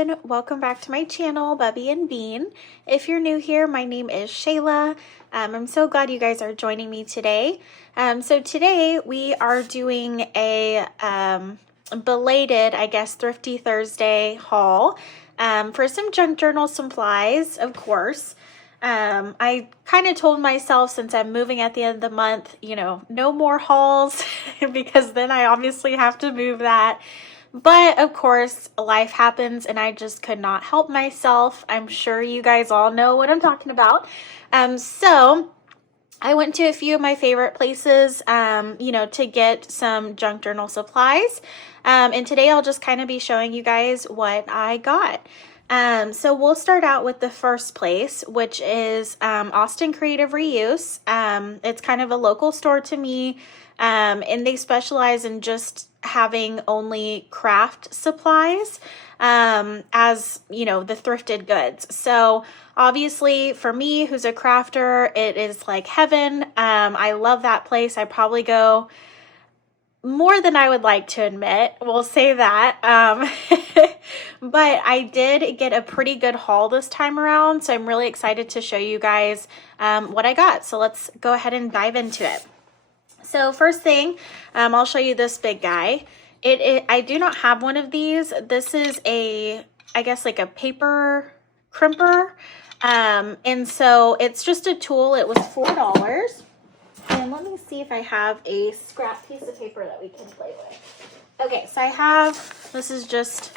everyone, welcome back to my channel, Bubbie and Bean. If you're new here, my name is Shayla. I'm so glad you guys are joining me today. So today we are doing a belated, I guess, Thrifty Thursday haul for some junk journal supplies, of course. I kind of told myself, since I'm moving at the end of the month, you know, no more hauls because then I obviously have to move that. But of course, life happens and I just could not help myself. I'm sure you guys all know what I'm talking about. So I went to a few of my favorite places, you know, to get some junk journal supplies. And today I'll just kind of be showing you guys what I got. So we'll start out with the first place, which is Austin Creative Reuse. It's kind of a local store to me, and they specialize in just having only craft supplies, as you know, the thrifted goods. So obviously for me, who's a crafter, it is like heaven. I love that place. I probably go more than I would like to admit, we'll say that. But I did get a pretty good haul this time around, so I'm really excited to show you guys what I got. So let's go ahead and dive into it. So first thing, I'll show you this big guy. I do not have one of these. This is I guess like a paper crimper. And so it's just a tool. It was $4. And let me see if I have a scrap piece of paper that we can play with. Okay, so I have, this is just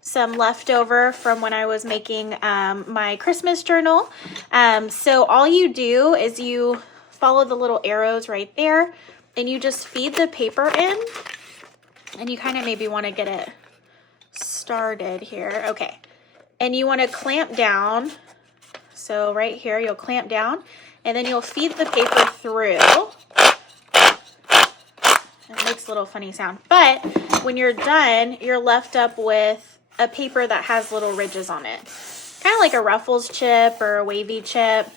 some leftover from when I was making my Christmas journal. So all you do is you follow the little arrows right there and you just feed the paper in, and you kind of maybe want to get it started here. Okay, and you want to clamp down. So right here, you'll clamp down and then you'll feed the paper through. It makes a little funny sound, but when you're done, you're left up with a paper that has little ridges on it, kind of like a Ruffles chip or a wavy chip.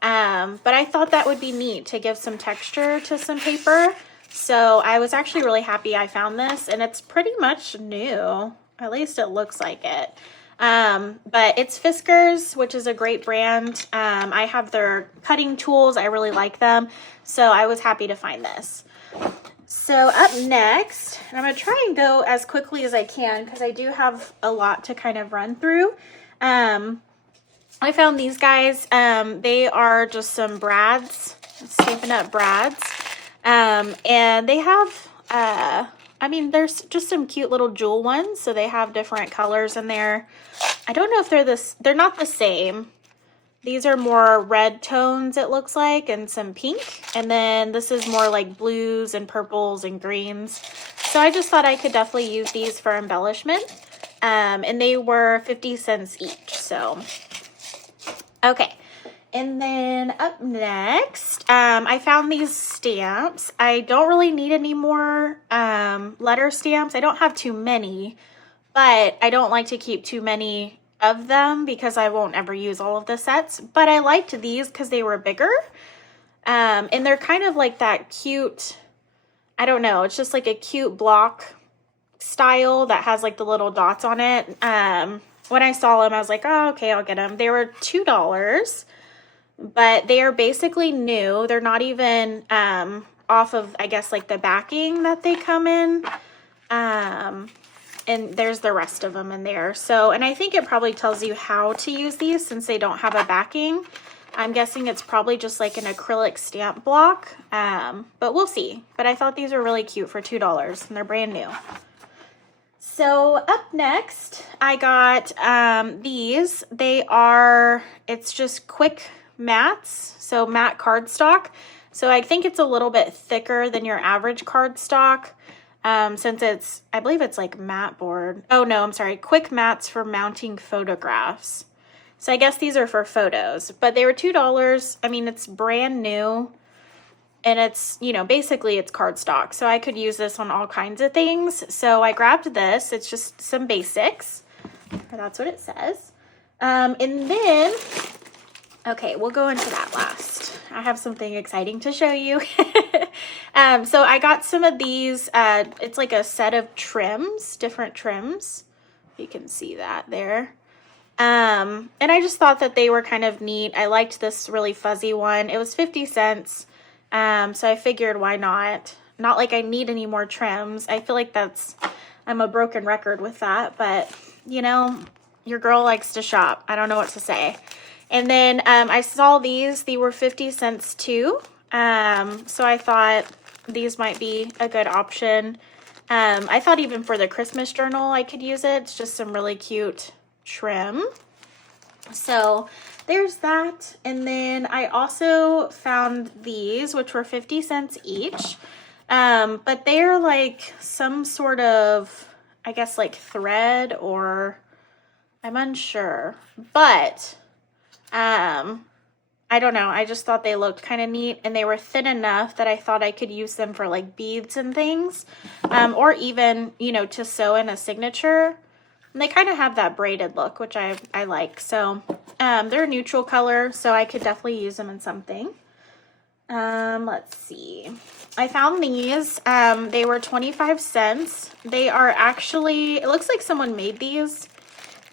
But I thought that would be neat to give some texture to some paper. So I was actually really happy I found this, and it's pretty much new. At least it looks like it. But it's Fiskars, which is a great brand. I have their cutting tools. I really like them. So I was happy to find this. So up next, and I'm going to try and go as quickly as I can because I do have a lot to kind of run through. I found these guys. They are just some brads, Stampin' Up! Brads. And they have, I mean, there's just some cute little jewel ones. So they have different colors in there. I don't know if they're not the same. These are more red tones, it looks like, and some pink. And then this is more like blues and purples and greens. So I just thought I could definitely use these for embellishment. And they were 50 cents each. So, okay. And then up next, I found these stamps. I don't really need any more letter stamps. I don't have too many, but I don't like to keep too many of them because I won't ever use all of the sets. But I liked these because they were bigger. And they're kind of like that cute, I don't know, it's just like a cute block style that has like the little dots on it. When I saw them, I was like, oh, okay, I'll get them. They were $2. But they are basically new. They're not even off of, I guess, like the backing that they come in. And there's the rest of them in there. So, and I think it probably tells you how to use these since they don't have a backing. I'm guessing it's probably just like an acrylic stamp block. But we'll see. But I thought these were really cute for $2 and they're brand new. So up next, I got these. It's just quick mats, so matte cardstock. So I think it's a little bit thicker than your average cardstock, since I believe it's like matte board. Oh no, I'm sorry, quick mats for mounting photographs. So I guess these are for photos, but they were $2. I mean, it's brand new, and it's, you know, basically it's cardstock. So I could use this on all kinds of things. So I grabbed this. It's just some basics, or that's what it says. And then, okay, we'll go into that last. I have something exciting to show you. So I got some of these. It's like a set of trims, different trims. You can see that there. And I just thought that they were kind of neat. I liked this really fuzzy one. It was 50 cents. So I figured why not? Not like I need any more trims. I feel like I'm a broken record with that, but you know, your girl likes to shop. I don't know what to say. And then, I saw these were 50 cents too. So I thought these might be a good option. I thought even for the Christmas journal, I could use it. It's just some really cute trim. So there's that. And then I also found these, which were 50 cents each. But they're like some sort of, I guess like thread, or I'm unsure, but, I don't know. I just thought they looked kind of neat, and they were thin enough that I thought I could use them for like beads and things, or even, you know, to sew in a signature. And they kind of have that braided look, which I like. So, they're a neutral color, so I could definitely use them in something. Let's see. I found these. They were 25 cents. They are actually, it looks like someone made these.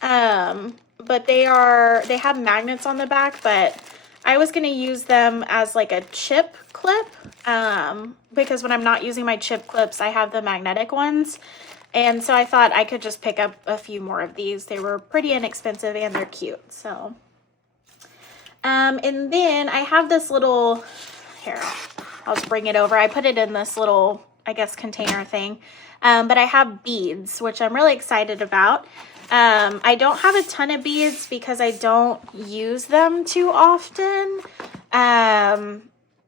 But they have magnets on the back, but I was going to use them as like a chip clip, because when I'm not using my chip clips, I have the magnetic ones. And so I thought I could just pick up a few more of these. They were pretty inexpensive and they're cute. So, and then I have this little, here, I'll just bring it over. I put it in this little, I guess, container thing. But I have beads, which I'm really excited about. I don't have a ton of beads because I don't use them too often.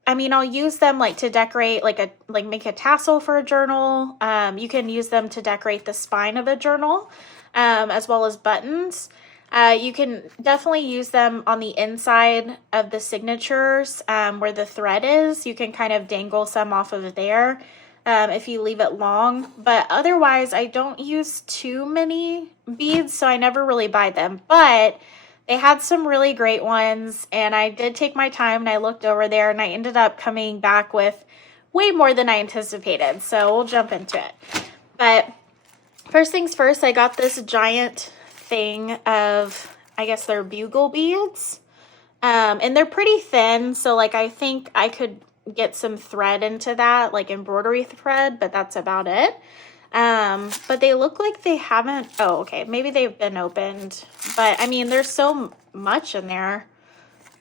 I mean, I'll use them like to decorate, like make a tassel for a journal. You can use them to decorate the spine of a journal, as well as buttons. You can definitely use them on the inside of the signatures, where the thread is. You can kind of dangle some off of there, if you leave it long. But otherwise, I don't use too many beads, so I never really buy them. But they had some really great ones, and I did take my time, and I looked over there, and I ended up coming back with way more than I anticipated. So we'll jump into it. But first things first, I got this giant thing of, I guess they're bugle beads. And they're pretty thin, so like I think I could get some thread into that, like embroidery thread, but that's about it. But they look like they haven't, oh, okay, maybe they've been opened, but I mean, there's so much in there.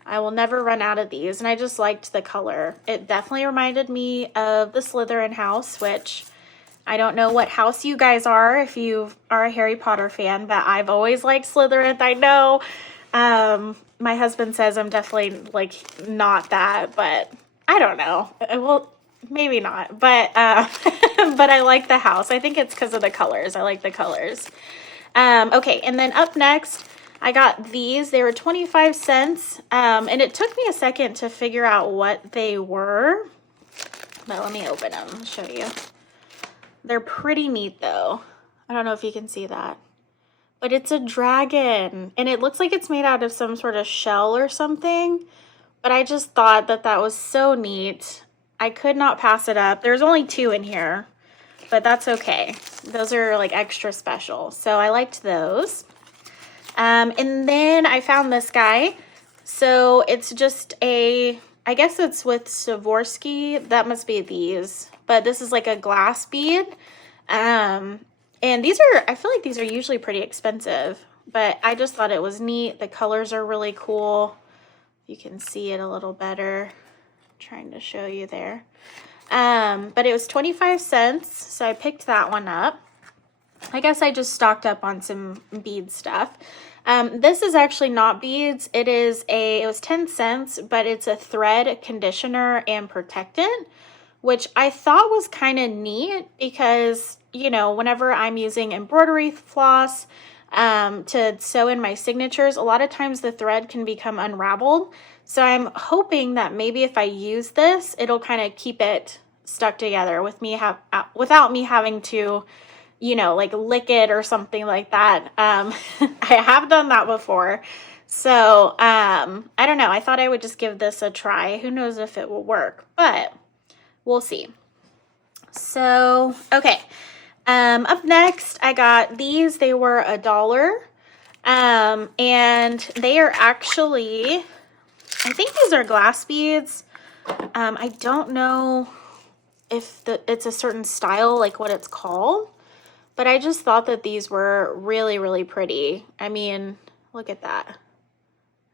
I will never run out of these, and I just liked the color. It definitely reminded me of the Slytherin house, which I don't know what house you guys are if you are a Harry Potter fan, but I've always liked Slytherin. I know, my husband says I'm definitely like not that, but I don't know. Well, maybe not, but but I like the house. I think it's because of the colors. I like the colors. Okay, and then up next, I got these. They were 25 cents, and it took me a second to figure out what they were. But let me open them and show you. They're pretty neat, though. I don't know if you can see that. But it's a dragon, and it looks like it's made out of some sort of shell or something. But I just thought that that was so neat. I could not pass it up. There's only 2 in here, but that's okay. Those are like extra special. So I liked those. And then I found this guy. So it's just I guess it's with Swarovski. That must be these. But this is like a glass bead. And these are, I feel like these are usually pretty expensive. But I just thought it was neat. The colors are really cool. You can see it a little better. Trying to show you there. But it was 25 cents, so I picked that one up. I guess I just stocked up on some bead stuff. This is actually not beads. It was 10 cents, but it's a thread conditioner and protectant, which I thought was kind of neat because, you know, whenever I'm using embroidery floss to sew in my signatures, a lot of times the thread can become unraveled. So I'm hoping that maybe if I use this, it'll kind of keep it stuck together without me having to, you know, like lick it or something like that. I have done that before. So I don't know. I thought I would just give this a try. Who knows if it will work, but we'll see. So, okay. Up next, I got these. They were $1. And they are actually, I think these are glass beads. I don't know if it's a certain style, like what it's called, but I just thought that these were really, really pretty. I mean, look at that.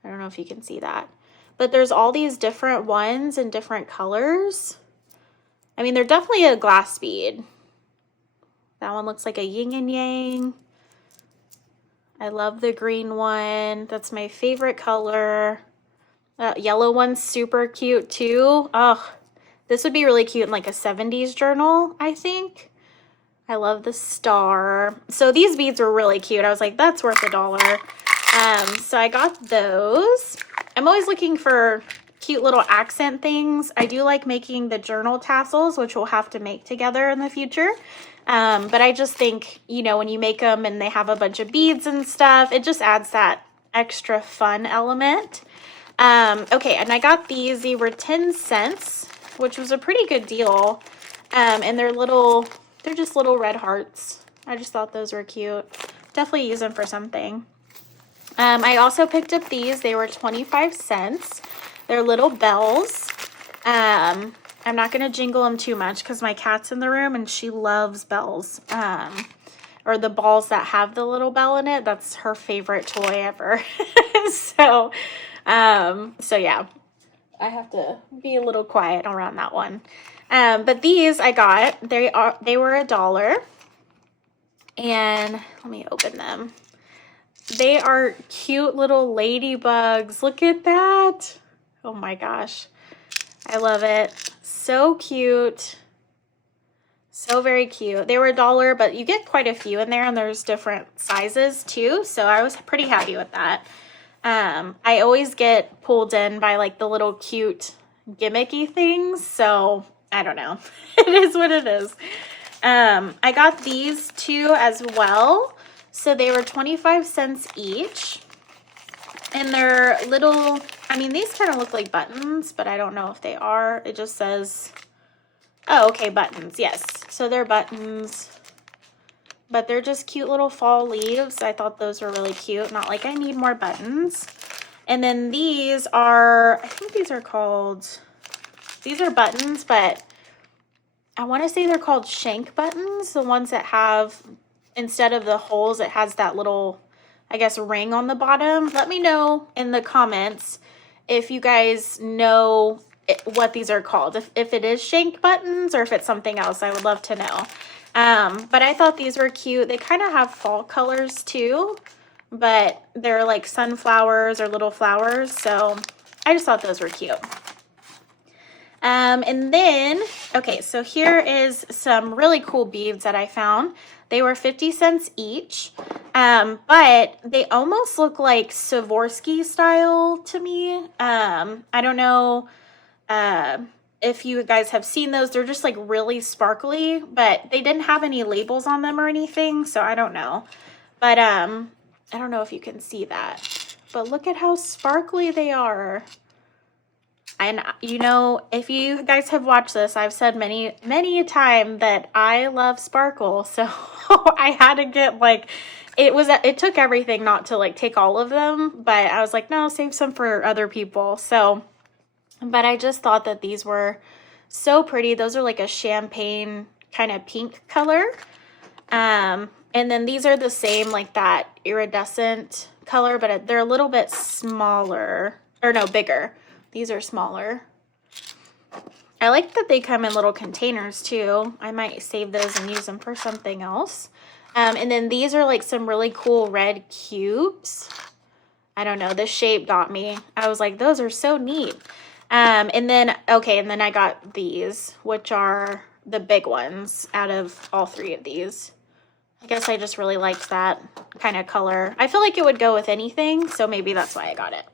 I don't know if you can see that, but there's all these different ones in different colors. I mean, they're definitely a glass bead. That one looks like a yin and yang. I love the green one. That's my favorite color. Yellow one's super cute too. Oh, this would be really cute in like a 70s journal, I think. I love the star. So these beads were really cute. I was like, that's worth $1. So I got those. I'm always looking for cute little accent things. I do like making the journal tassels, which we'll have to make together in the future. But I just think, you know, when you make them and they have a bunch of beads and stuff, it just adds that extra fun element. Okay, and I got these. They were 10 cents, which was a pretty good deal. And they're just little red hearts. I just thought those were cute. Definitely use them for something. I also picked up these. They were 25 cents. They're little bells. I'm not going to jingle them too much because my cat's in the room and she loves bells. Or the balls that have the little bell in it. That's her favorite toy ever. So yeah, I have to be a little quiet around that one. But these I got, they were $1. And let me open them. They are cute little ladybugs. Look at that. Oh my gosh. I love it. So cute. So very cute. They were $1, but you get quite a few in there and there's different sizes too. So I was pretty happy with that. I always get pulled in by like the little cute gimmicky things. So I don't know. It is what it is. I got these two as well. So they were 25 cents each. And they're little, I mean, these kind of look like buttons, but I don't know if they are. It just says, oh, okay, buttons. Yes. So they're buttons. But they're just cute little fall leaves. I thought those were really cute. Not like I need more buttons. And then these are, I think these are buttons, but I want to say they're called shank buttons. The ones that have, instead of the holes, it has that little, I guess, ring on the bottom. Let me know in the comments if you guys know what these are called. If it is shank buttons or if it's something else, I would love to know. But I thought these were cute. They kind of have fall colors too, but they're like sunflowers or little flowers. So I just thought those were cute. And then, okay, so here is some really cool beads that I found. They were 50 cents each, but they almost look like Swarovski style to me. I don't know if you guys have seen those. They're just like really sparkly, but they didn't have any labels on them or anything, so I don't know. But I don't know if you can see that, but look at how sparkly they are. And, you know, if you guys have watched this, I've said many, many a time that I love sparkle. So I had to get like, it took everything not to like take all of them, but I was like, no, save some for other people. So, but I just thought that these were so pretty. Those are like a champagne kind of pink color. And then these are the same, like that iridescent color, but they're a little bit smaller, or no, bigger. These are smaller. I like that they come in little containers too. I might save those and use them for something else. And then these are like some really cool red cubes. I don't know, the shape got me. I was like, those are so neat. And then I got these, which are the big ones out of all three of these. I guess I just really liked that kind of color. I feel like it would go with anything, so maybe that's why I got it.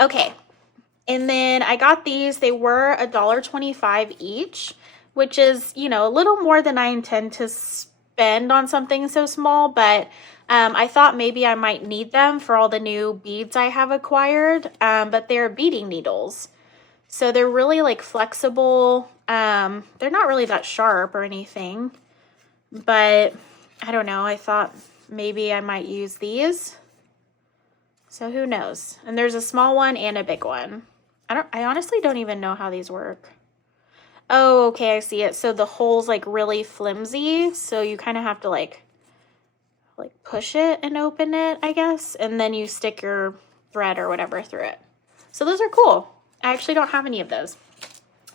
Okay. And then I got these. They were $1.25 each, which is, you know, a little more than I intend to spend on something so small, but I thought maybe I might need them for all the new beads I have acquired, but they're beading needles. So they're really like flexible. They're not really that sharp or anything. but I don't know. I thought maybe I might use these. So who knows? And there's a small one and a big one. I honestly don't even know how these work. Oh, okay, I see it. So the hole's like really flimsy, so you kind of have to like push it and open it, I guess, and then you stick your thread or whatever through it. So those are cool. I actually don't have any of those.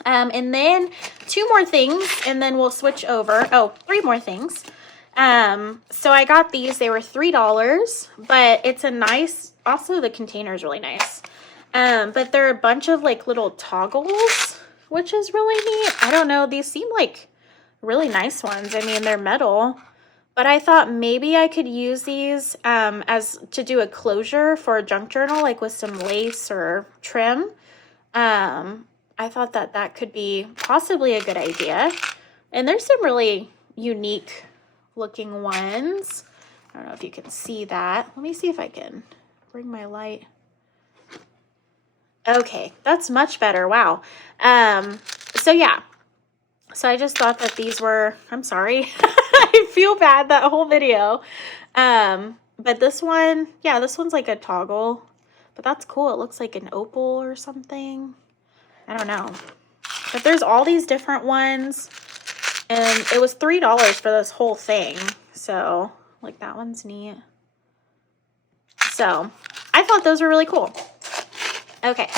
And then 2 more things, and then we'll switch over. Oh, 3 more things. So I got these. They were $3, but it's a nice, also the container is really nice. But they're a bunch of like little toggles, which is really neat. I don't know. These seem like really nice ones. I mean, they're metal, but I thought maybe I could use these as to do a closure for a junk journal, like with some lace or trim. I thought that that could be possibly a good idea. And there's some really unique looking ones. I don't know if you can see that. Let me see if I can bring my light. Okay, that's much better. Wow. So yeah. So I just thought that these were, I'm sorry. I feel bad that whole video. But this one, yeah, this one's like a toggle, but that's cool. It looks like an opal or something. I don't know. But there's all these different ones, and it was $3 for this whole thing. So, like, that one's neat. So, I thought those were really cool. Okay.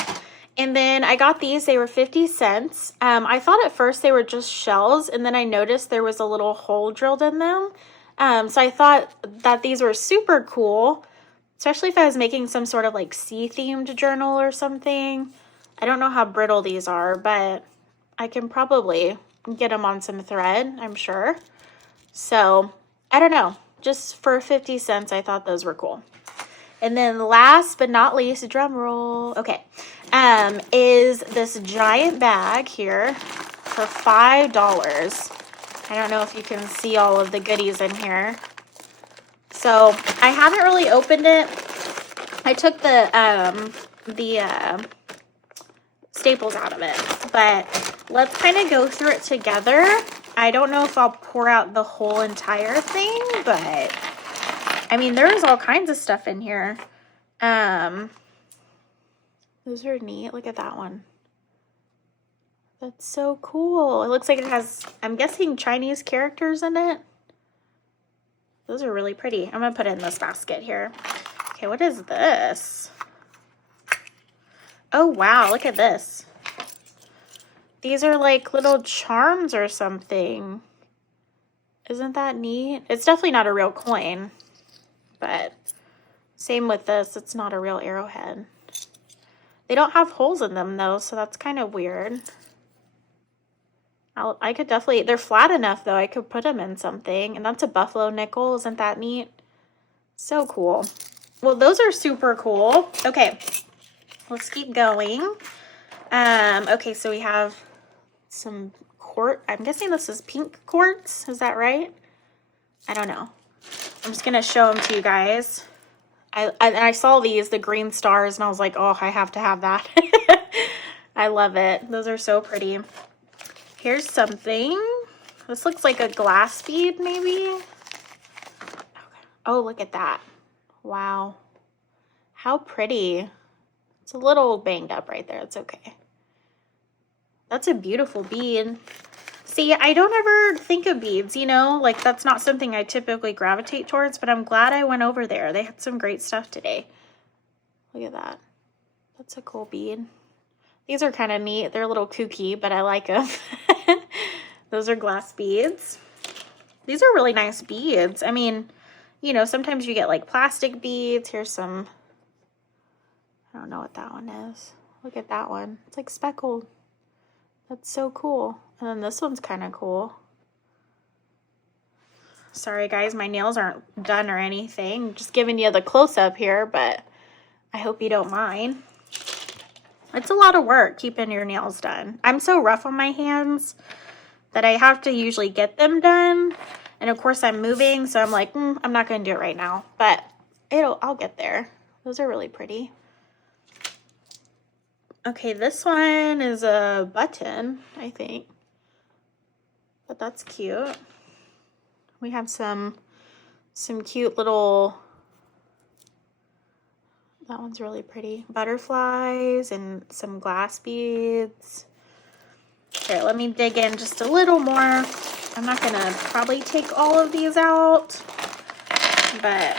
And then I got these. They were 50 cents. I thought at first they were just shells, and then I noticed there was a little hole drilled in them. So I thought that these were super cool, especially if I was making some sort of like sea-themed journal or something. I don't know how brittle these are, but I can probably get them on some thread, I'm sure. So, I don't know. Just for 50 cents, I thought those were cool. And then last but not least, drum roll. Okay. Is this giant bag here for $5. I don't know if you can see all of the goodies in here. So, I haven't really opened it. I took the staples out of it, but let's kind of go through it together. I don't know if I'll pour out the whole entire thing, but I mean, there's all kinds of stuff in here. Those are neat. Look at that one. That's so cool. It looks like it has, I'm guessing, Chinese characters in it. Those are really pretty. I'm gonna put it in this basket here. Okay, what is this? Oh, wow, look at this. These are like little charms or something. Isn't that neat? It's definitely not a real coin, but same with this. It's not a real arrowhead. They don't have holes in them though, so that's kind of weird. I could definitely, they're flat enough though, I could put them in something. And that's a buffalo nickel. Isn't that neat? So cool. Well, those are super cool. Okay. Let's keep going. Okay, so we have some quartz. I'm guessing this is pink quartz. Is that right? I don't know. I'm just going to show them to you guys. I saw these, the green stars, and I was like, oh, I have to have that. I love it. Those are so pretty. Here's something. This looks like a glass bead, maybe. Oh, look at that. Wow. How pretty. It's a little banged up right there. It's okay. That's a beautiful bead. See, I don't ever think of beads, you know? Like, that's not something I typically gravitate towards, but I'm glad I went over there. They had some great stuff today. Look at that. That's a cool bead. These are kind of neat. They're a little kooky, but I like them. Those are glass beads. These are really nice beads. I mean, you know, sometimes you get, like, plastic beads. Here's some... I don't know what that one is. Look at that one. It's like speckled. That's so cool. And then this one's kind of cool. Sorry guys, my nails aren't done or anything. Just giving you the close-up here, but I hope you don't mind. It's a lot of work keeping your nails done. I'm so rough on my hands that I have to usually get them done. And of course I'm moving, so I'm like, I'm not going to do it right now. But I'll get there. Those are really pretty. Okay, this one is a button, I think. But that's cute. We have some cute little, that one's really pretty, butterflies and some glass beads. Okay, let me dig in just a little more. I'm not gonna probably take all of these out, but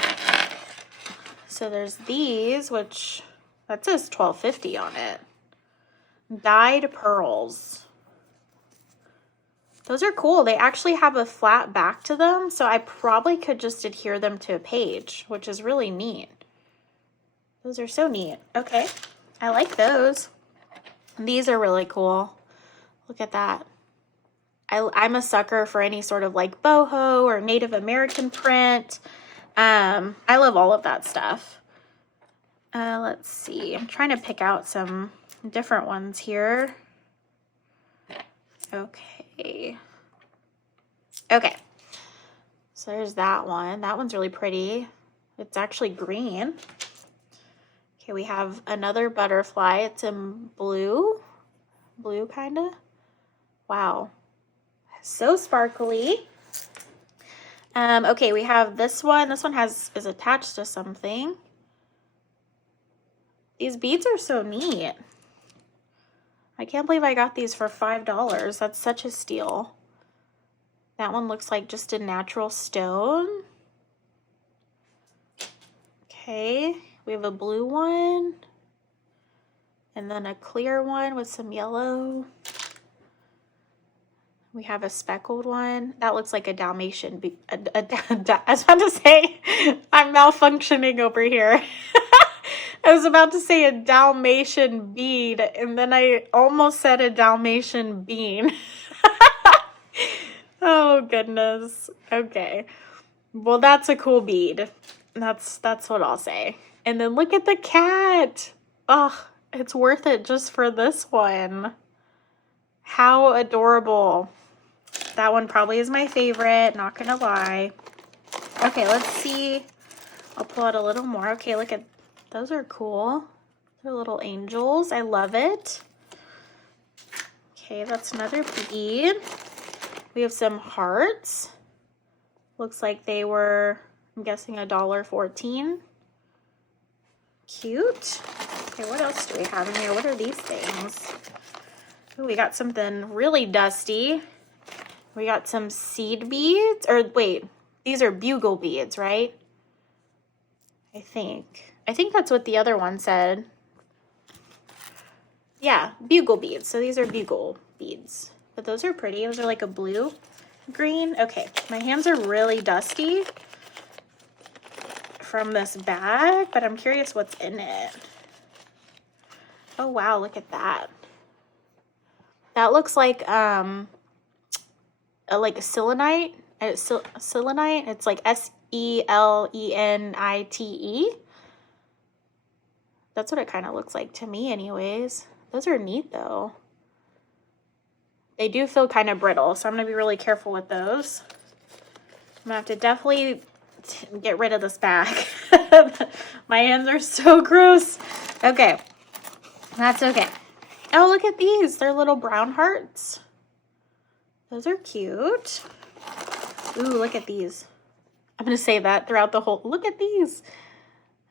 so there's these, which that says $12.50 on it. Dyed pearls. Those are cool. They actually have a flat back to them, so I probably could just adhere them to a page, which is really neat. Those are so neat. Okay, I like those. These are really cool. Look at that. I'm a sucker for any sort of like boho or Native American print. I love all of that stuff. Let's see. I'm trying to pick out some different ones here. Okay. Okay. So there's that one. That one's really pretty. It's actually green. Okay, we have another butterfly. It's in blue. Blue, kind of. Wow. So sparkly. Okay, we have this one. This one is attached to something. These beads are so neat. I can't believe I got these for $5. That's such a steal. That one looks like just a natural stone. Okay, we have a blue one. And then a clear one with some yellow. We have a speckled one. That looks like a Dalmatian bead. I was about to say, I'm malfunctioning over here. I was about to say a Dalmatian bead, and then I almost said a Dalmatian bean. Oh, goodness. Okay. Well, that's a cool bead. That's what I'll say. And then look at the cat. Oh, it's worth it just for this one. How adorable. That one probably is my favorite, not gonna lie. Okay, let's see. I'll pull out a little more. Okay, look at, those are cool. They're little angels. I love it. Okay, that's another bead. We have some hearts. Looks like they were, I'm guessing, $1.14. Cute. Okay, what else do we have in here? What are these things? Ooh, we got something really dusty. We got some seed beads, or wait, these are bugle beads, right? I think that's what the other one said. Yeah, bugle beads. So these are bugle beads, but those are pretty. Those are like a blue green. Okay, my hands are really dusty from this bag, but I'm curious what's in it. Oh wow, look at that. That looks like a selenite. Selenite. It's like SELENITE. That's what it kind of looks like to me anyways. Those are neat though. They do feel kind of brittle, so I'm going to be really careful with those. I'm going to have to definitely get rid of this bag. My hands are so gross. Okay. That's okay. Oh, look at these. They're little brown hearts. Those are cute. Ooh, look at these. I'm going to say that throughout the whole... Look at these.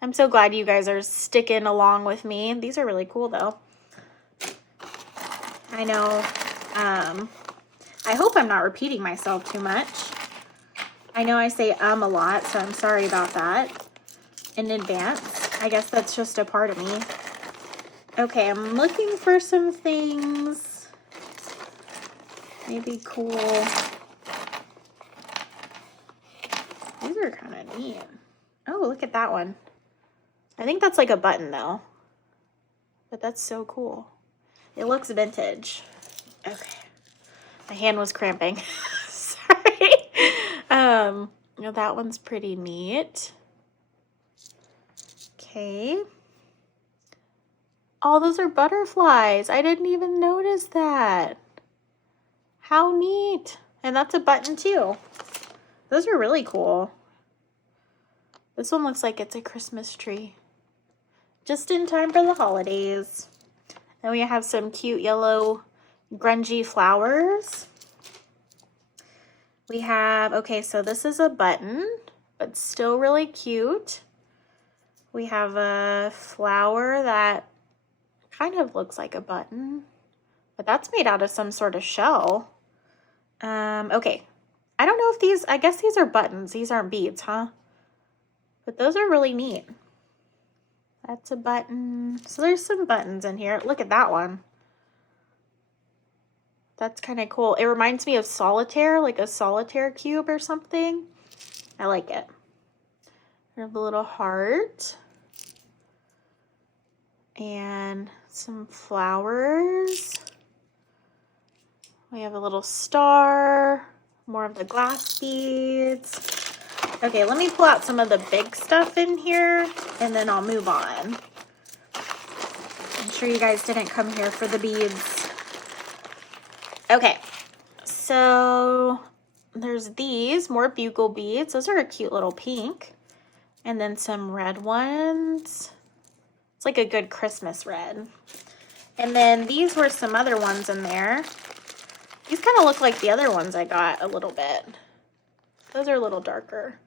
I'm so glad you guys are sticking along with me. These are really cool, though. I know. I hope I'm not repeating myself too much. I know I say a lot, so I'm sorry about that in advance. I guess that's just a part of me. Okay, I'm looking for some things. Maybe cool. These are kind of neat. Oh, look at that one. I think that's like a button though. But that's so cool. It looks vintage. Okay. My hand was cramping. Sorry. That one's pretty neat. Okay. Oh, those are butterflies. I didn't even notice that. How neat. And that's a button too. Those are really cool. This one looks like it's a Christmas tree. Just in time for the holidays. Then we have some cute yellow grungy flowers. We have, okay, so this is a button, but still really cute. We have a flower that kind of looks like a button, but that's made out of some sort of shell. Okay, I don't know if these, I guess these are buttons. These aren't beads, huh? But those are really neat. That's a button. So there's some buttons in here. Look at that one. That's kind of cool. It reminds me of solitaire, like a solitaire cube or something. I like it. There's a little heart. And some flowers. We have a little star. More of the glass beads. Okay, let me pull out some of the big stuff in here, and then I'll move on. I'm sure you guys didn't come here for the beads. Okay, so there's these, more bugle beads. Those are a cute little pink. And then some red ones. It's like a good Christmas red. And then these were some other ones in there. These kind of look like the other ones I got a little bit. Those are a little darker.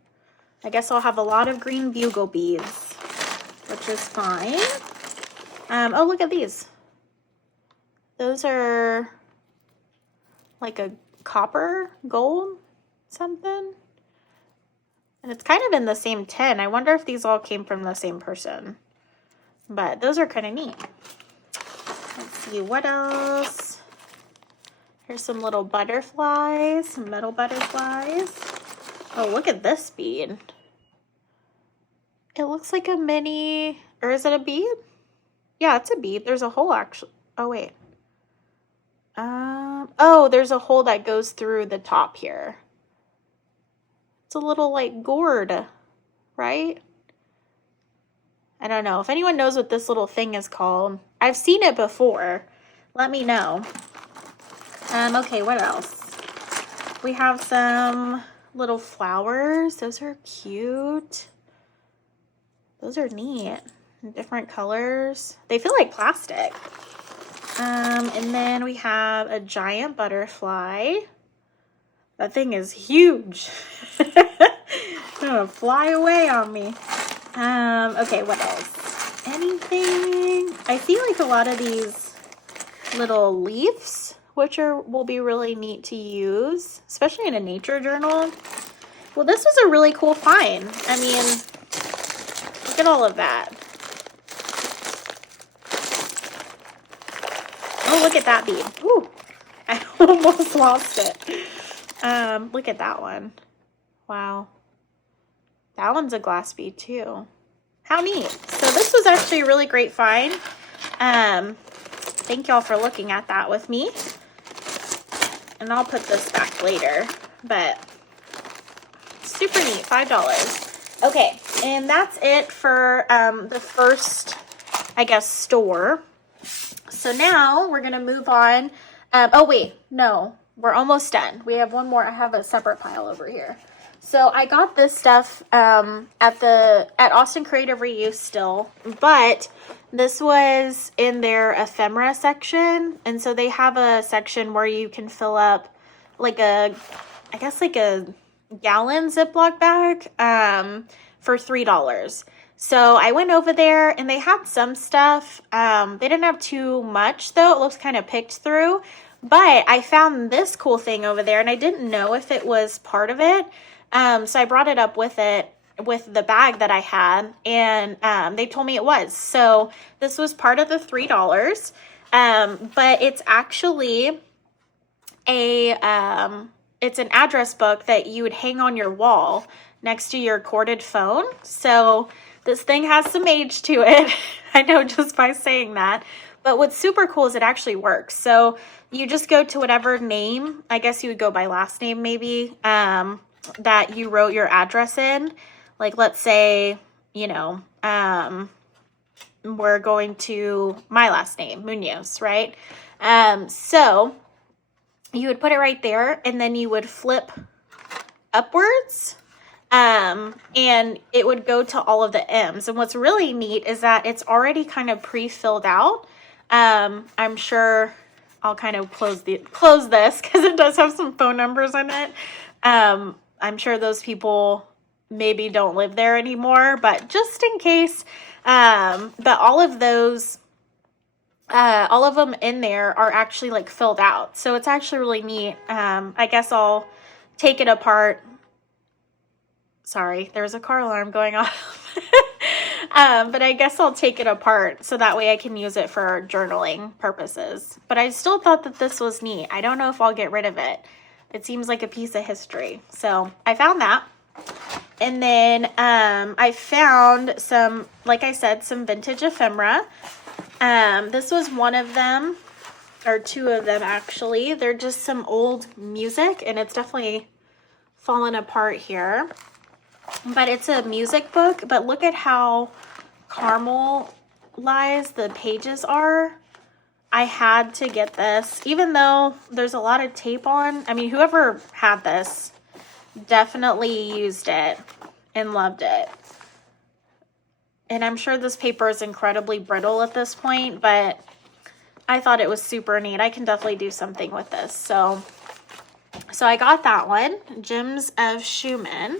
I guess I'll have a lot of green bugle beads, which is fine. Oh, look at these. Those are like a copper, gold, something. And it's kind of in the same tin. I wonder if these all came from the same person. But those are kind of neat. Let's see, what else? Here's some little butterflies, some metal butterflies. Oh, look at this bead. It looks like a mini, or is it a bead? Yeah, it's a bead. There's a hole actually. Oh, wait. Oh, there's a hole that goes through the top here. It's a little like gourd, right? I don't know. If anyone knows what this little thing is called, I've seen it before. Let me know. Okay, what else? We have some little flowers. Those are cute. Those are neat. Different colors. They feel like plastic. And then we have a giant butterfly. That thing is huge. It's gonna fly away on me. Okay, what else? Anything? I feel like a lot of these little leaves, which will be really neat to use, especially in a nature journal. Well, this was a really cool find. I mean, look at all of that. Oh, look at that bead. Ooh, I almost lost it. Look at that one. Wow. That one's a glass bead too. How neat. So this was actually a really great find. Thank y'all for looking at that with me. And I'll put this back later, but super neat, $5. Okay, and that's it for the first, I guess, store. So now we're gonna move on. Oh wait, no, we're almost done. We have one more. I have a separate pile over here. So I got this stuff at Austin Creative Reuse still, but this was in their ephemera section. And so they have a section where you can fill up like I guess like a gallon Ziploc bag for $3. So I went over there and they had some stuff. They didn't have too much though. It looks kind of picked through, but I found this cool thing over there and I didn't know if it was part of it. So I brought it up with the bag that I had, and they told me it was. So this was part of the $3. But it's actually it's an address book that you would hang on your wall next to your corded phone. So this thing has some age to it. I know just by saying that. But what's super cool is it actually works. So you just go to whatever name, I guess you would go by last name maybe, that you wrote your address in. Like, let's say, you know, we're going to my last name, Munoz, right? So you would put it right there and then you would flip upwards, and it would go to all of the M's. And what's really neat is that it's already kind of pre-filled out. I'm sure I'll kind of close this because it does have some phone numbers in it. I'm sure those people maybe don't live there anymore, but just in case. But all of those, all of them in there are actually like filled out. So it's actually really neat. I guess I'll take it apart. Sorry, there's a car alarm going off. But I guess I'll take it apart so that way I can use it for journaling purposes. But I still thought that this was neat. I don't know if I'll get rid of it. It seems like a piece of history. So I found that. And then I found some, like I said, some vintage ephemera. This was one of them, or two of them actually. They're just some old music, and it's definitely fallen apart here. But it's a music book, but look at how caramelized the pages are. I had to get this, even though there's a lot of tape on. I mean, whoever had this definitely used it and loved it. And I'm sure this paper is incredibly brittle at this point, but I thought it was super neat. I can definitely do something with this. So I got that one, Gems of Schumann.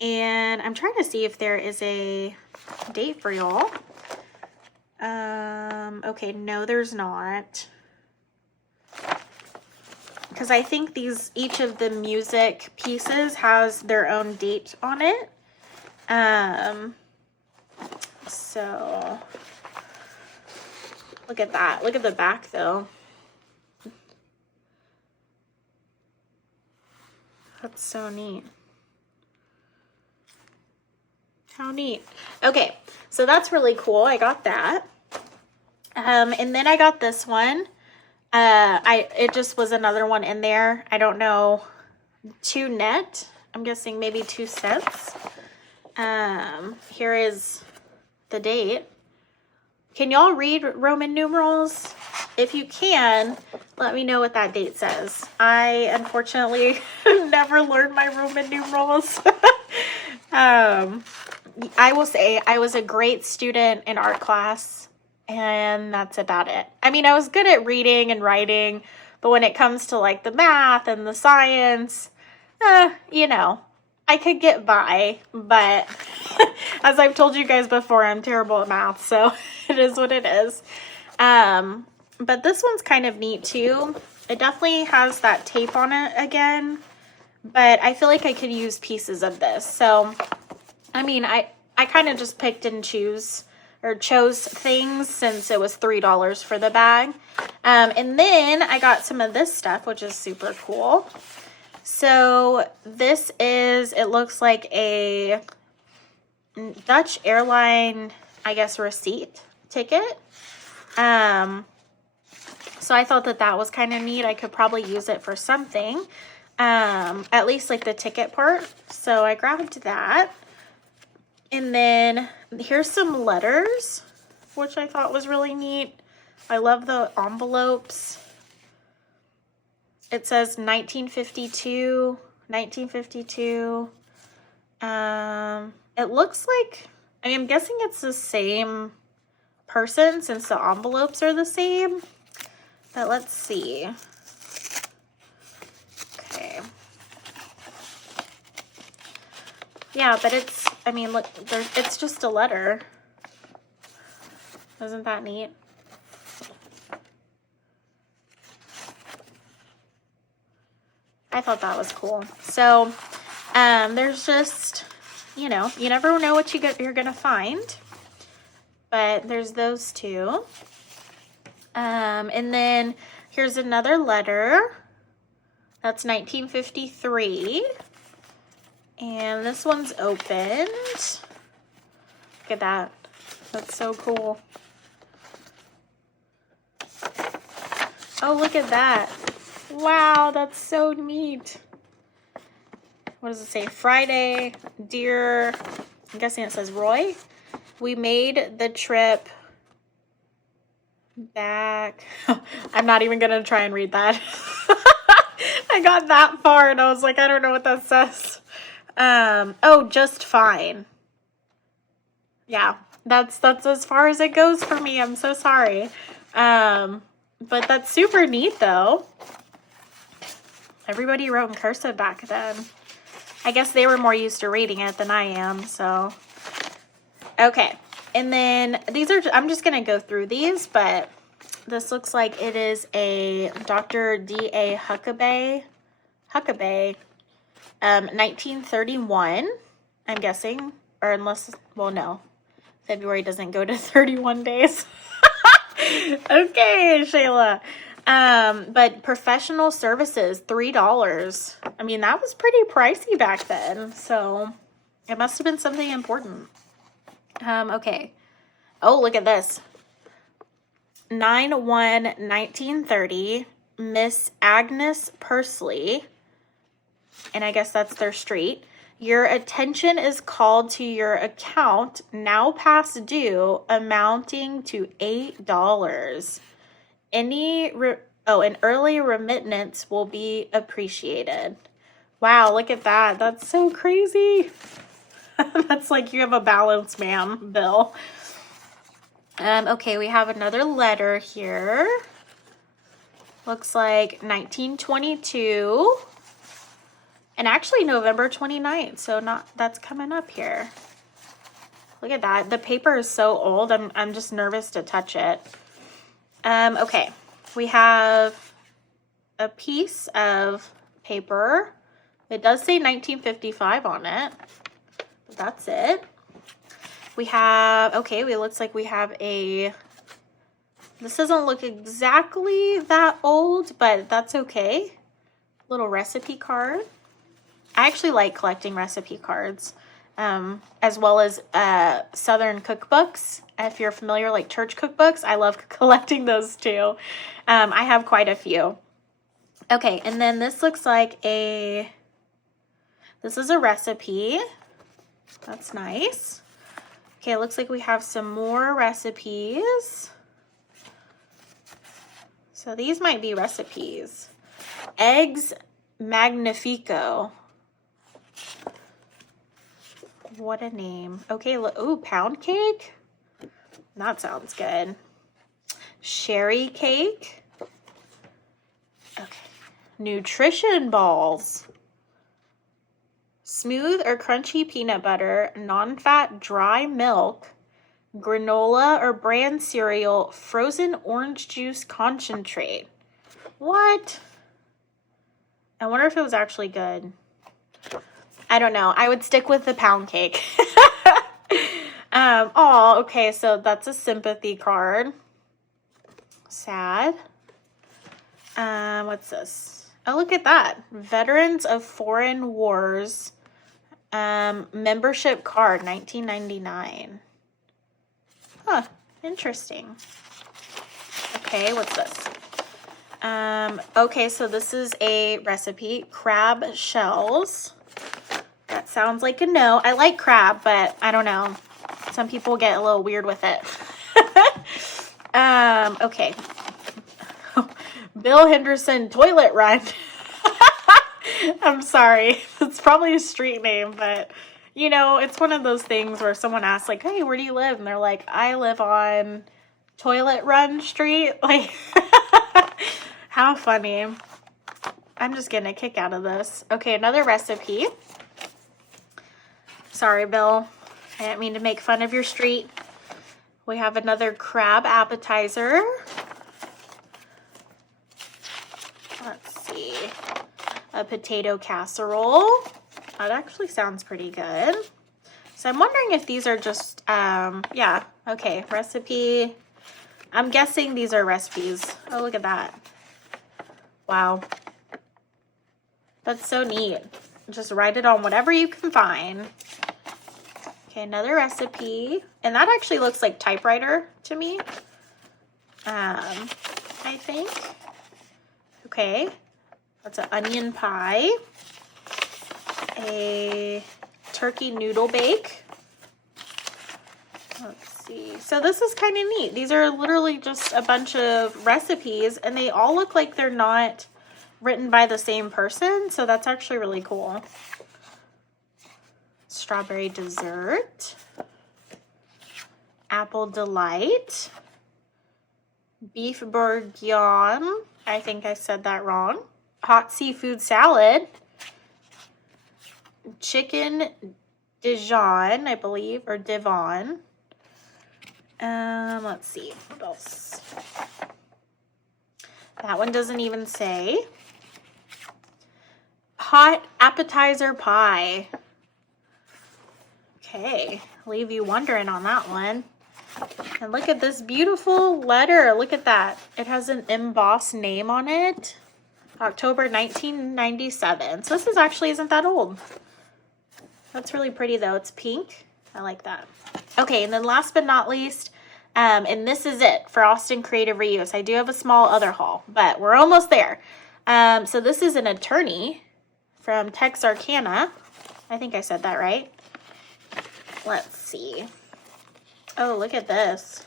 And I'm trying to see if there is a date for y'all. Okay, no, there's not. Because I think each of the music pieces has their own date on it. So look at that. Look at the back though. That's so neat. How neat. Okay, so that's really cool. I got that. And then I got this one. It just was another one in there. I don't know. 2 net. I'm guessing maybe 2 cents. Here is the date. Can y'all read Roman numerals? If you can, let me know what that date says. I unfortunately never learned my Roman numerals. I will say I was a great student in art class, and that's about it. I mean, I was good at reading and writing, but when it comes to like the math and the science, you know, I could get by, but as I've told you guys before, I'm terrible at math, so it is what it is. But this one's kind of neat too. It definitely has that tape on it again, but I feel like I could use pieces of this. So, I mean, I kind of just picked and chose things since it was $3 for the bag. And then I got some of this stuff, which is super cool. So this is, it looks like a Dutch airline, I guess, receipt ticket. So I thought that was kind of neat. I could probably use it for something, at least like the ticket part. So I grabbed that. And then here's some letters, which I thought was really neat. I love the envelopes. It says 1952, 1952. It looks like, I mean, I'm guessing it's the same person since the envelopes are the same. But let's see. Okay. Yeah, but it's, I mean, look, it's just a letter. Isn't that neat? I thought that was cool. So, there's just, you know, you never know what you're gonna find. But there's those two. And then here's another letter. That's 1953. And this one's opened. Look at that. That's so cool. Oh, look at that. Wow, that's so neat. What does it say? Friday, dear, I'm guessing it says Roy. We made the trip back. I'm not even going to try and read that. I got that far and I was like, I don't know what that says. Oh, just fine. Yeah, that's as far as it goes for me. I'm so sorry. But that's super neat though. Everybody wrote in cursive back then. I guess they were more used to reading it than I am, so. Okay, and then these are, I'm just gonna go through these, but this looks like it is a Dr. D.A. Huckabee, 1931, I'm guessing, or unless, well, no, February doesn't go to 31 days. Okay, Shayla. But professional services, $3. I mean, that was pretty pricey back then, so it must have been something important. Okay. Oh, look at this. 9/1/1930, Miss Agnes Pursley, and I guess that's their street. Your attention is called to your account, now past due, amounting to $8. An early remittance will be appreciated. Wow, look at that. That's so crazy. That's like you have a balance, ma'am, bill. Okay, we have another letter here. Looks like 1922. And actually November 29th, so that's coming up here. Look at that. The paper is so old, I'm just nervous to touch it. Okay, we have a piece of paper. It does say 1955 on it, but that's it. We have, okay, it looks like we have this doesn't look exactly that old, but that's okay. Little recipe card. I actually like collecting recipe cards, as well as Southern cookbooks. If you're familiar, like church cookbooks, I love collecting those too. I have quite a few. Okay, and then this looks like this is a recipe. That's nice. Okay, it looks like we have some more recipes. So these might be recipes. Eggs Magnifico. What a name. Okay, ooh, pound cake. That sounds good. Sherry cake. Okay. Nutrition balls. Smooth or crunchy peanut butter, non-fat dry milk, granola or bran cereal, frozen orange juice concentrate. What? I wonder if it was actually good. I don't know. I would stick with the pound cake. Oh, okay. So that's a sympathy card. Sad. What's this? Oh, look at that. Veterans of Foreign Wars. Membership card, 1999. Huh. Interesting. Okay. What's this? Okay. So this is a recipe. Crab shells. That sounds like a no. I like crab, but I don't know. Some people get a little weird with it. Okay. Bill Henderson toilet run. I'm sorry. It's probably a street name, but you know, it's one of those things where someone asks like, hey, where do you live? And they're like, I live on Toilet Run Street. Like, how funny. I'm just getting a kick out of this. Okay, another recipe. Sorry, Bill. I didn't mean to make fun of your street. We have another crab appetizer. Let's see. A potato casserole. That actually sounds pretty good. So I'm wondering if these are just, yeah, okay, recipe. I'm guessing these are recipes. Oh, look at that. Wow. That's so neat. Just write it on whatever you can find. Okay, another recipe. And that actually looks like typewriter to me. I think. Okay. That's an onion pie. A turkey noodle bake. Let's see. So this is kind of neat. These are literally just a bunch of recipes, and they all look like they're not written by the same person. So that's actually really cool. Strawberry dessert. Apple delight. Beef bourguignon. I think I said that wrong. hot seafood salad, chicken Dijon, I believe, or Devon. Let's see, what else? That one doesn't even say. Hot appetizer pie. Okay, leave you wondering on that one. And look at this beautiful letter. Look at that. It has an embossed name on it. October 1997. So this is actually isn't that old. That's really pretty though. It's pink. I like that. Okay, and then last but not least, and this is it for Austin Creative Reuse. I do have a small other haul, but we're almost there. So this is an attorney from Texarkana. I think I said that right. Let's see. Oh, look at this.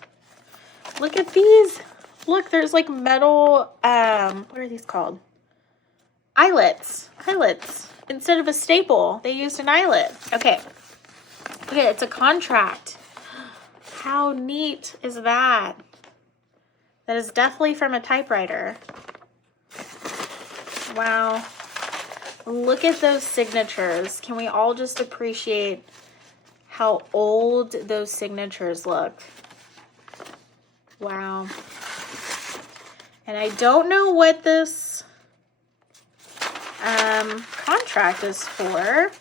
Look at these. Look, there's like metal, what are these called? Eyelets. Eyelets. Instead of a staple, they used an eyelet. Okay. Okay, it's a contract. How neat is that? That is definitely from a typewriter. Wow. Look at those signatures. Can we all just appreciate how old those signatures look? Wow. And I don't know what this contract is for.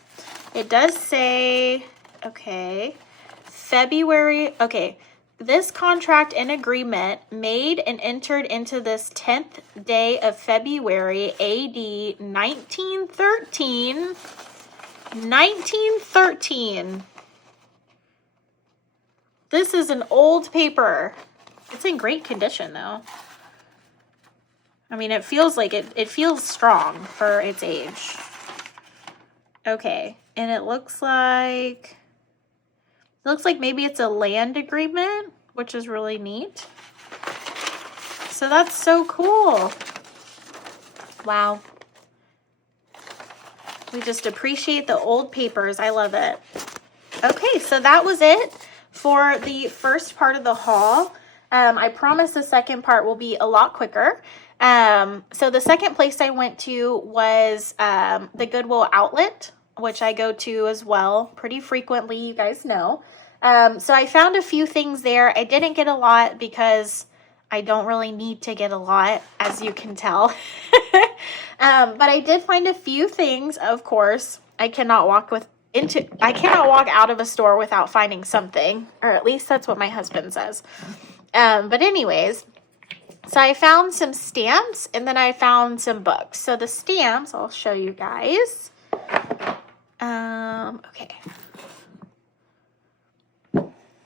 It does say, okay, February, okay, this contract and agreement made and entered into this 10th day of February, AD 1913. 1913. This is an old paper. It's in great condition though. I mean, it feels like it feels strong for its age. Okay, and it looks like maybe it's a land agreement, which is really neat. So that's so cool. Wow. We just appreciate the old papers. I love it. Okay, so that was it for the first part of the haul. I promise the second part will be a lot quicker. So the second place I went to was the Goodwill outlet, which I go to as well pretty frequently, you guys know. So I found a few things there. I didn't get a lot because I don't really need to get a lot, as you can tell. But I did find a few things, of course. I cannot walk out of a store without finding something, or at least that's what my husband says. But anyways, so I found some stamps and then I found some books. So the stamps, I'll show you guys.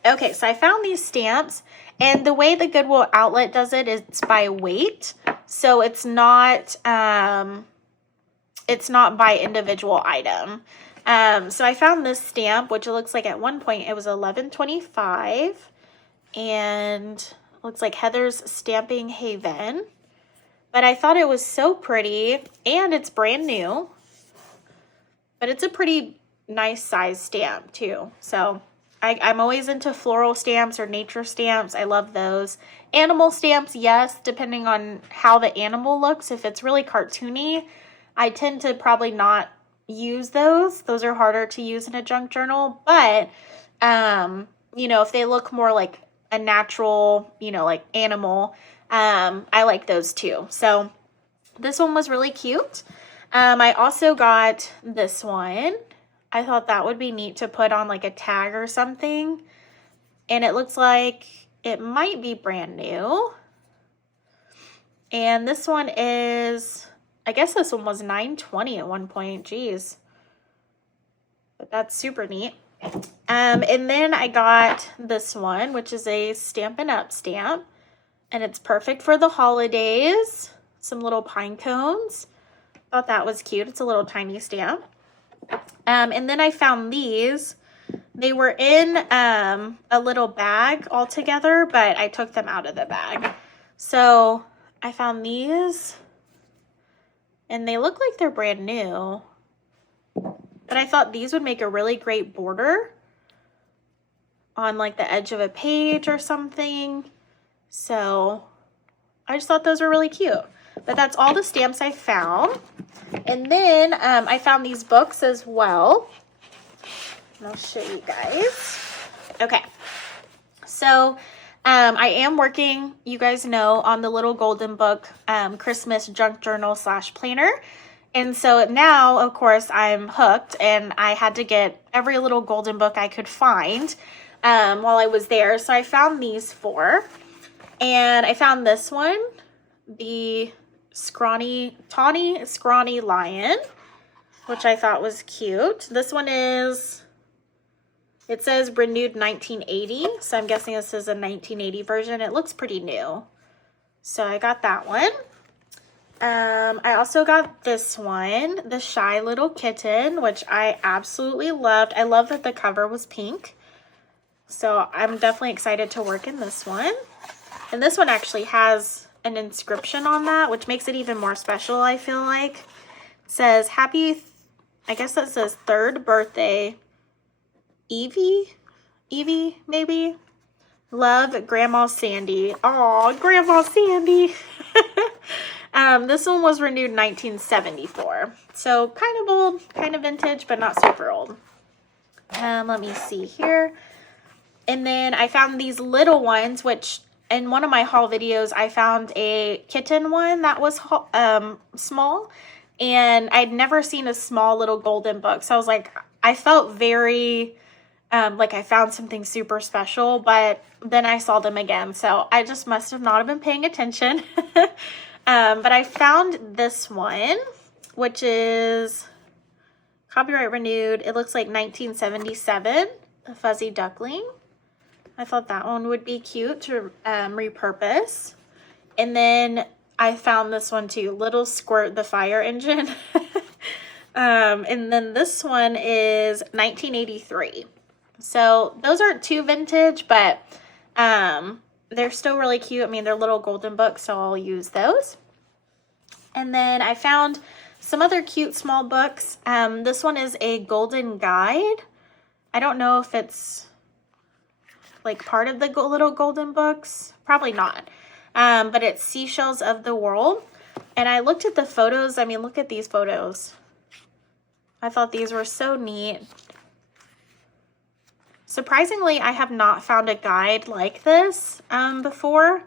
Okay, so I found these stamps, and the way the Goodwill outlet does it is it's by weight. So it's not by individual item. So I found this stamp, which it looks like at one point it was $11.25, and looks like Heather's Stamping Haven. But I thought it was so pretty, and it's brand new. But it's a pretty nice size stamp too. So I'm always into floral stamps or nature stamps. I love those. Animal stamps, yes, depending on how the animal looks. If it's really cartoony, I tend to probably not use those. Those are harder to use in a junk journal. But, you know, if they look more like a natural, you know, like animal, I like those too. So this one was really cute. I also got this one. I thought that would be neat to put on like a tag or something. And it looks like it might be brand new. And this one is, I guess this one was $9.20 at one point. Jeez. But that's super neat. And then I got this one, which is a Stampin' Up! Stamp. And it's perfect for the holidays. Some little pine cones. Thought that was cute. It's a little tiny stamp. And then I found these. They were in a little bag all together, but I took them out of the bag. So I found these, and they look like they're brand new. But I thought these would make a really great border on like the edge of a page or something. So I just thought those were really cute. But that's all the stamps I found. And then I found these books as well. And I'll show you guys. Okay. So I am working, you guys know, on the Little Golden Book Christmas junk journal / planner. And so now, of course, I'm hooked, and I had to get every little golden book I could find while I was there. So I found these 4. And I found this one, the tawny scrawny lion, which I thought was cute. This one is, it says renewed 1980, so I'm guessing this is a 1980 version. It looks pretty new. So I got that one. I also got this one, the Shy Little Kitten, which I absolutely loved. I love that the cover was pink. So I'm definitely excited to work in this one. And this one actually has an inscription on that, which makes it even more special, I feel like. It says, happy, I guess that says 3rd birthday, Evie, maybe? Love, Grandma Sandy. Aw, Grandma Sandy. This one was renewed in 1974. So kind of old, kind of vintage, but not super old. Let me see here. And then I found these little ones, which in one of my haul videos, I found a kitten one that was small. And I'd never seen a small little golden book. So I was like, I felt very like I found something super special. But then I saw them again. So I just must have not been paying attention. But I found this one, which is copyright renewed. It looks like 1977, a fuzzy duckling. I thought that one would be cute to repurpose. And then I found this one too, Little Squirt the Fire Engine. And then this one is 1983. So those aren't too vintage, but they're still really cute. I mean, they're little golden books, so I'll use those. And then I found some other cute small books. This one is a golden guide. I don't know if it's like part of the little golden books. Probably not. But it's Seashells of the World. And I looked at the photos. I mean, look at these photos. I thought these were so neat. Surprisingly, I have not found a guide like this before.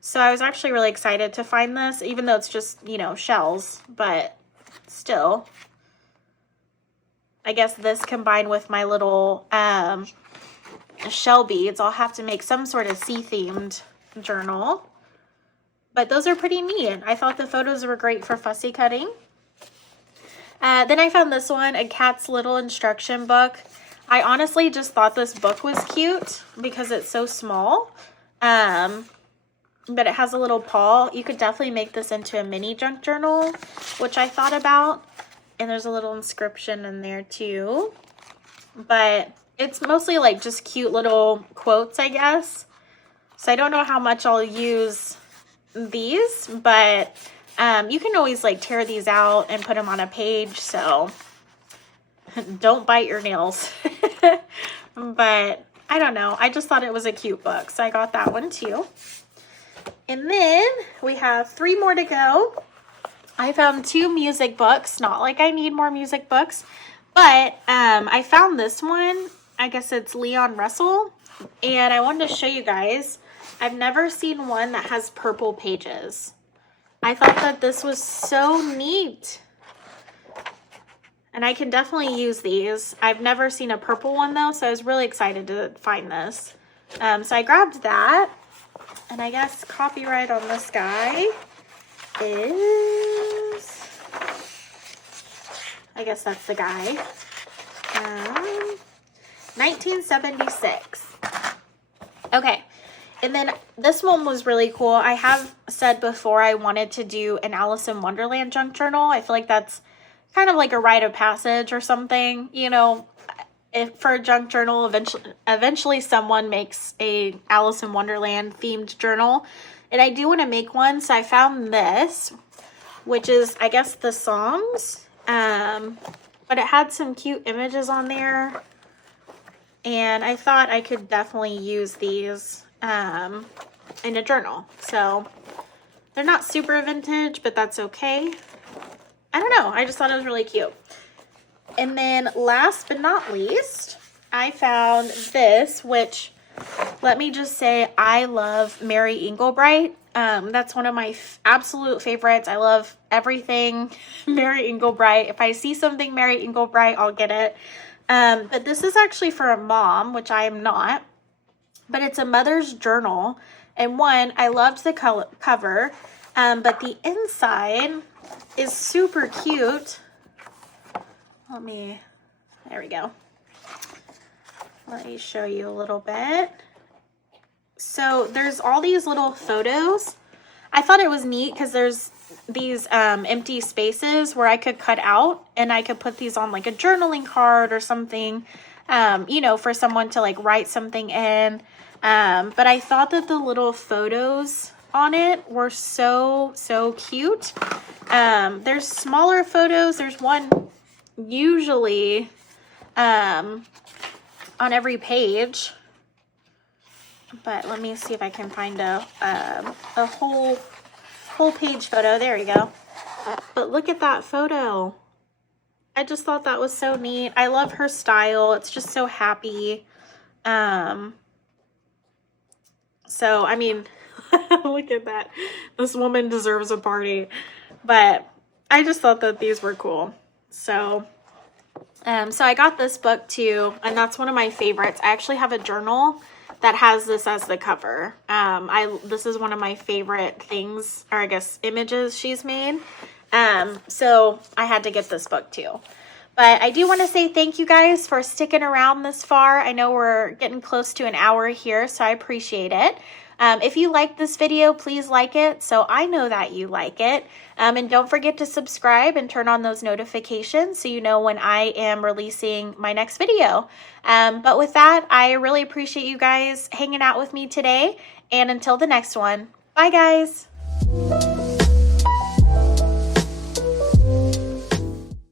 So I was actually really excited to find this, even though it's just, you know, shells. But still, I guess this combined with my little shell beads, I'll have to make some sort of sea-themed journal. But those are pretty neat. I thought the photos were great for fussy cutting. Then I found this one, A Cat's Little Instruction Book. I honestly just thought this book was cute because it's so small. But it has a little paw. You could definitely make this into a mini junk journal, which I thought about. And there's a little inscription in there too. But it's mostly like just cute little quotes, I guess. So I don't know how much I'll use these, but you can always like tear these out and put them on a page. So don't bite your nails. But I don't know. I just thought it was a cute book. So I got that one too. And then we have 3 more to go. I found 2 music books. Not like I need more music books. But I found this one. I guess it's Leon Russell. And I wanted to show you guys. I've never seen one that has purple pages. I thought that this was so neat. And I can definitely use these. I've never seen a purple one though, so I was really excited to find this. So I grabbed that. And I guess copyright on this guy is, I guess that's the guy, 1976. Okay, and then this one was really cool. I have said before I wanted to do an Alice in Wonderland junk journal. I feel like that's kind of like a rite of passage or something, you know. If for a junk journal, eventually someone makes a Alice in Wonderland themed journal. And I do want to make one. So I found this, which is, I guess, the songs. But it had some cute images on there. And I thought I could definitely use these in a journal. So They're not super vintage, but that's okay. I don't know. I just thought it was really cute. And then last but not least, I found this, which, let me just say, I love Mary Inglebright. That's one of my absolute favorites. I love everything Mary Inglebright. If I see something Mary Inglebright, I'll get it. But this is actually for a mom, which I am not. But it's a mother's journal. And one, I loved the cover, but the inside is super cute. There we go. Let me show you a little bit. So there's all these little photos. I thought it was neat because there's these empty spaces where I could cut out, and I could put these on like a journaling card or something, you know, for someone to like write something in. But I thought that the little photos on it were so cute. There's smaller photos. There's one usually on every page, but let me see if I can find a whole page photo. There we go. But look at that photo. I just thought that was so neat. I love her style. It's just so happy. So I mean, look at that. This woman deserves a party. But I just thought that these were cool. So I got this book too, and that's one of my favorites. I actually have a journal that has this as the cover. This is one of my favorite things, or I guess images she's made. So I had to get this book too. But I do want to say thank you guys for sticking around this far. I know we're getting close to an hour here, so I appreciate it. If you like this video, please like it so I know that you like it. And don't forget to subscribe and turn on those notifications so you know when I am releasing my next video. But with that, I really appreciate you guys hanging out with me today. And until the next one, bye guys.